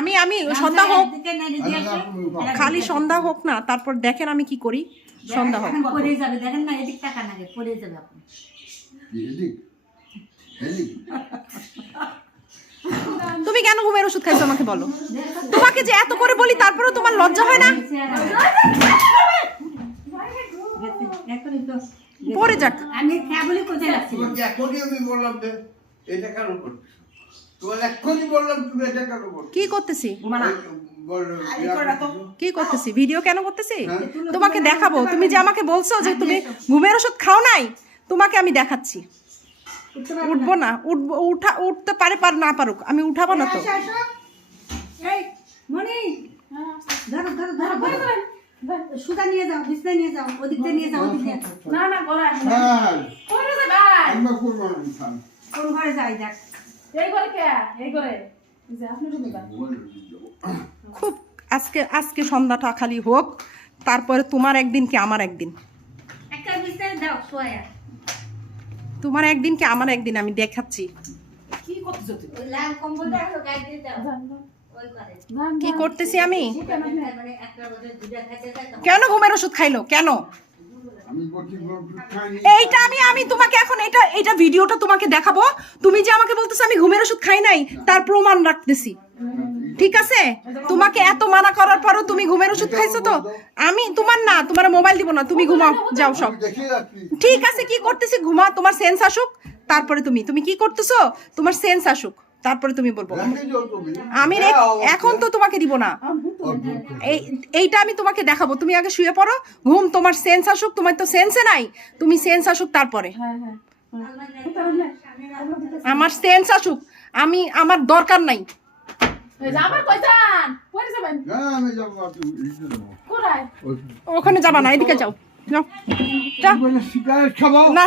আমি সন্ধ্যা হোক, খালি সন্ধ্যা হোক না, তারপর দেখেন আমি কি করি। সন্ধ্যা হোক, পড়ে যাবে, দেখেন না এদিক টাকা নাগে পড়ে যাবে আপনি। তুমি কেন ঘুমের ওষুধ খাইছো আমাকে বলো? তোমাকে যে এত করে বলি তারপরেও তোমার লজ্জা হয় না? পড়ে যাক। আমি খেয়ে বলি কোথায় রাখছি? আমি বললাম যে এটা কেন করছিস? তোমার এক্ষুনি বললাম তুমি এটা কেন করছো? কি করতেছি? বললো কি করতেছি? ভিডিও কেন করতেছি? তোমাকে দেখাবো। তুমি যে আমাকে বলছো যে তুমি ঘুমের ওষুধ খাও নাই, তোমাকে আমি দেখাচ্ছি। উঠবো না, উঠতে পারে না পারুক, আমি উঠাবো না তো। এই মনি, ধরো ধরো ধরো ধরো, সুতা নিয়ে যাও, বিছনা নিয়ে যাও, ওদিকটা নিয়ে যাও, ওদিকে না না গলা কোনে যাবে? আমরা করবো না। কোন ঘরে যাই দেখ? এই ঘরে কে? এই ঘরে যে আপনি ঢুকে যান। খুব আজকে সন্ধ্যাটা খালি হোক, তারপরে তোমার একদিন কি আমার একদিন। একটা বিছনা দাও সোয়া। তোমার একদিন কি আমার একদিন, আমি দেখাচ্ছি। কি করতেছ তুই? ওই লাল কম্বলটা একটু গায়ে দিয়ে দাও। ওই করে কি করতেছি আমি? মানে একটা রোদে দুটা খাইতে দাও। কেন ঘুমের ওষুধ খাইলো কেন? আমি বলছি খাইনি। এইটা আমি তোমাকে এখন এটা ভিডিওটা তোমাকে দেখাবো। তুমি যে আমাকে বলতেছো আমি ঘুমের ওষুধ খাই নাই, তার প্রমাণ রাখতেছি। ঠিক আছে? তোমাকে এত মানা করার পরও তুমি ঘুমের ওষুধ খাইছো তো আমি তোমার না, তোমার মোবাইল দিব না, তুমি ঘুমাও যাও সব। আমি দেখিয়ে রাখছি। ঠিক আছে, কি করতেছি ঘুমা, তোমার সেন্স আসুক তারপরে তুমি কি করতেছো, তোমার সেন্স আসুক তারপরে তুমি বলবো। রেখে যাও তুমি। আমি এখন তো তোমাকে দিব না, এইটা আমি তোমাকে দেখাবো। তুমি আগে শুয়ে পড়ো, ঘুম, তোমার সেন্স আসুক। তোমার তো সেন্সে নাই, তুমি সেন্স আসুক তারপরে। হ্যাঁ হ্যাঁ। আমার সেন্স আসুক, আমার দরকার নাই। এই যে আবার কই যান? কই যাবেন? না আমি যাবো না, তুমি এদিকে যাও। কোথায়? ওখানে যাবা না, এদিকে যাও, যাও। বলে সিগারেট খাবো না